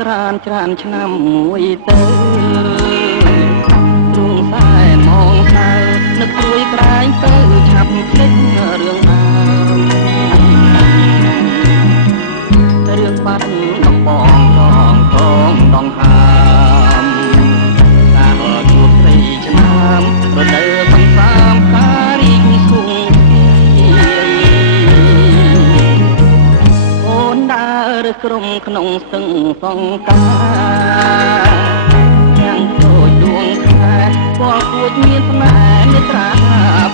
ក្រានច្រើនឆ្នាំមួយទៅទ្រង់សែមងសៅនឹកព្រួយក្រែងទៅឆាប់ភ្លេចរឿងដើមរឿងបាត់ដំបងកងដងហើមតាជួបស្រីឆ្នាំរដូវបន្សាមការរីកសួងអូនដើរក្រុមក្នុងស្ទឹងសង្ការយ៉ាងដូចដួងខែពណ៌គួចមានស្នេហ៍មេត្រា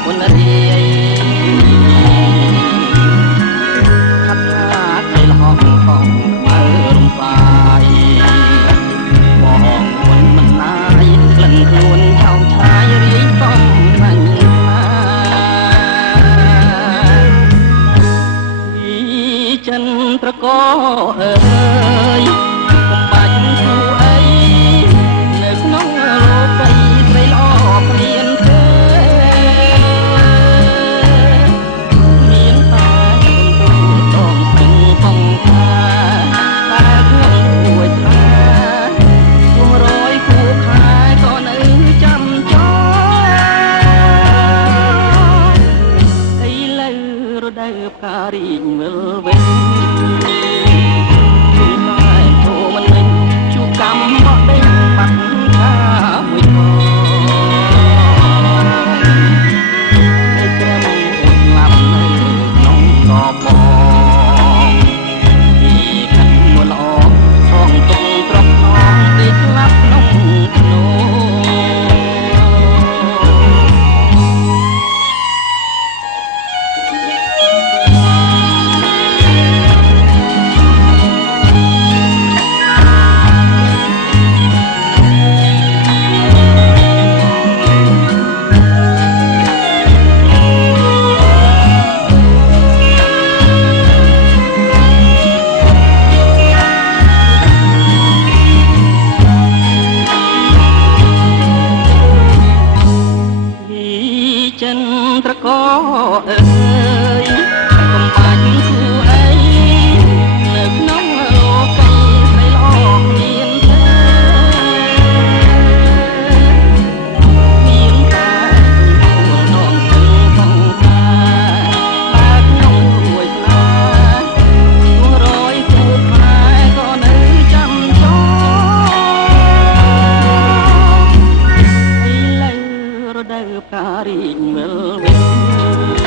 ពុនរាយខាត់ខាត់ใจលហងផងខ្មៅរំសាយបងមុនមិនណាយក្លិនខ្លួនឆោមឆាយរាយសំបាញ់ណាពីចិនត្រកអើយកុំបាច់គូអីនៅក្នុងលោកីស្រីល្អព្រានទេមានតែបន្ទូដងស្ទឹងសង្ការតែខ្លួនរួយថាគួររយគួរខែក៏នៅចាំចោលឥឡូវរដូវផ្ការីកវិលវិញកម្មបដិបត្តិថាមួយផងឯក្រមអូនស្លាប់នៅក្នុងកបងពីកាន់មួយល្អសងទុំត្រប់ខ្នងពីស្លាប់ក្នុងភ្នោចិនត្រកអើយកុំបាច់គូអីនៅក្នុងលោកីស្រីល្អមានទេមានតែខ្លួនដងស្ទឹងសង្ការតែក្នុងរួយស្នេហ៍គួររយគួរខែក៏នៅចាំចោលឥឡូវរដូវផ្ការីកវិលវិញ